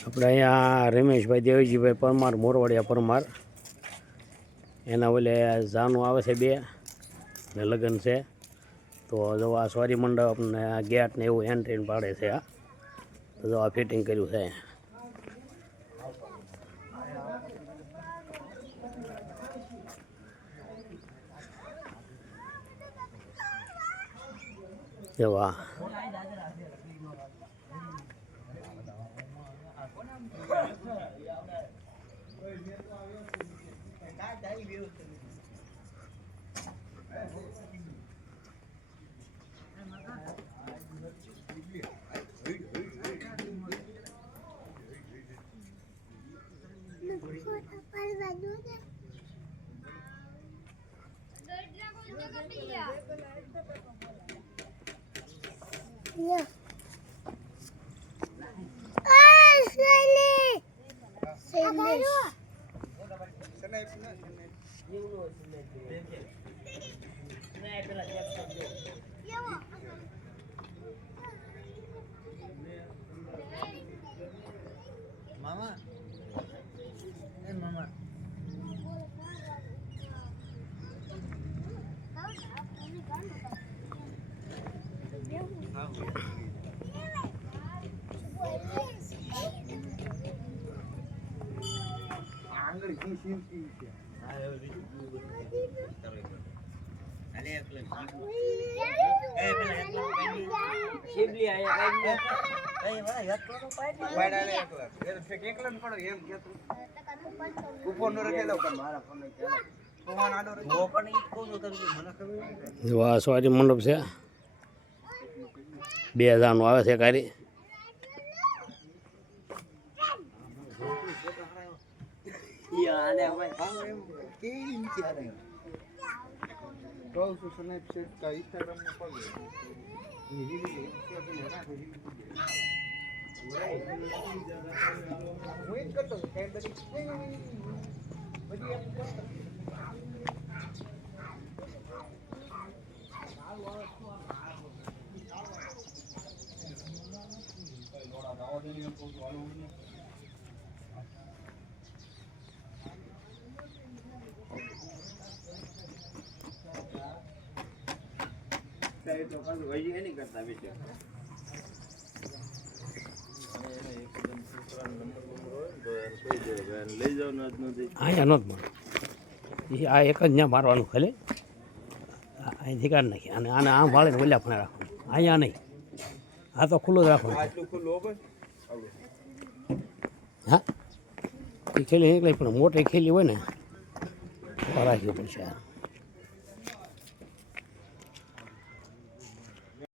આપણે અહીંયા રમેશભાઈ દેવજીભાઈ પરમાર મોરવાડિયા પરમાર એના ઓલે જાનું આવે છે 2 ને લગ્ન છે તો જો આ સોરી મંડપ ને આ ગેટ ને એવું એન્ટ્રીને પાડે છે આ તો જો આ ફિટિંગ કર્યું છે વાહ Yeah. Mama, mama. સોરી મંડપ છે 2 જાનું આવે છે કારી અહીંયા નહોતું મળે આ એક જ ત્યાં મારવાનું ખાલી અહીંથી કાઢી નાખી અને આને આમ વાળીને ઓલા પણ રાખવાનું અહીંયા નહીં આ તો ખુલ્લું જ રાખવાનું હા એ ખેલી નીકળે પણ મોટી ખેલી હોય ને તો રાખવી પડશે